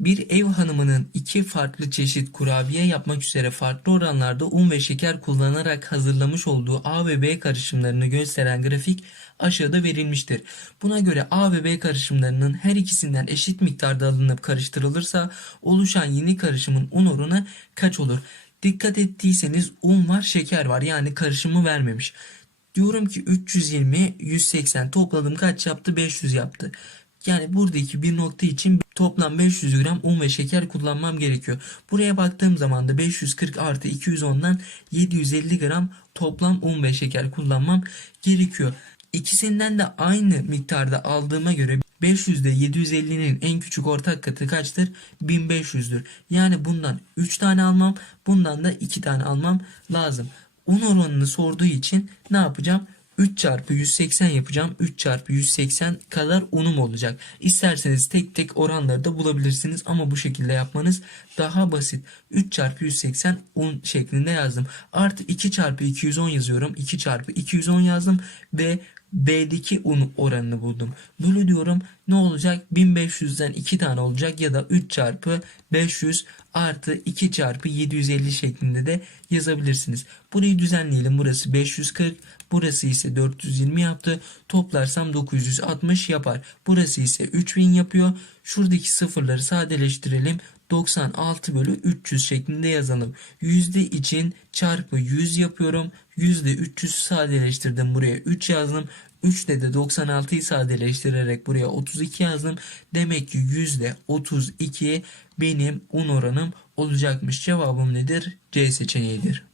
Bir ev hanımının iki farklı çeşit kurabiye yapmak üzere farklı oranlarda un ve şeker kullanarak hazırlamış olduğu A ve B karışımlarını gösteren grafik aşağıda verilmiştir. Buna göre A ve B karışımlarının her ikisinden eşit miktarda alınıp karıştırılırsa oluşan yeni karışımın un oranı kaç olur? Dikkat ettiyseniz un var şeker var yani karışımı vermemiş. Diyorum ki 320, 180 topladım kaç yaptı? 500 yaptı. Yani buradaki bir nokta için toplam 500 gram un ve şeker kullanmam gerekiyor. Buraya baktığım zaman da 540 artı 210'dan 750 gram toplam un ve şeker kullanmam gerekiyor. İkisinden de aynı miktarda aldığıma göre 500 ile 750'nin en küçük ortak katı kaçtır? 1500'dür. Yani bundan 3 tane almam, bundan da 2 tane almam lazım. Un oranını sorduğu için ne yapacağım? 3 çarpı 180 yapacağım. 3 çarpı 180 kadar unum olacak. İsterseniz tek tek oranları da bulabilirsiniz ama bu şekilde yapmanız daha basit. 3 çarpı 180 un şeklinde yazdım. Artı 2 çarpı 210 yazıyorum. 2 çarpı 210 yazdım ve B'deki un oranını buldum. Bölü diyorum ne olacak? 1500'den 2 tane olacak ya da 3 çarpı 500 artı 2 çarpı 750 şeklinde de yazabilirsiniz. Burayı düzenleyelim. Burası 540, burası ise 420 yaptı. Toplarsam 960 yapar. Burası ise 3000 yapıyor. Şuradaki sıfırları sadeleştirelim. 96 bölü 300 şeklinde yazalım. Yüzde için çarpı 100 yapıyorum. Yüzde 300 sadeleştirdim. Buraya 3 yazdım. 3 ile de 96'yı sadeleştirerek buraya 32 yazdım. Demek ki yüzde 32 benim un oranım olacakmış. Cevabım nedir? C seçeneğidir.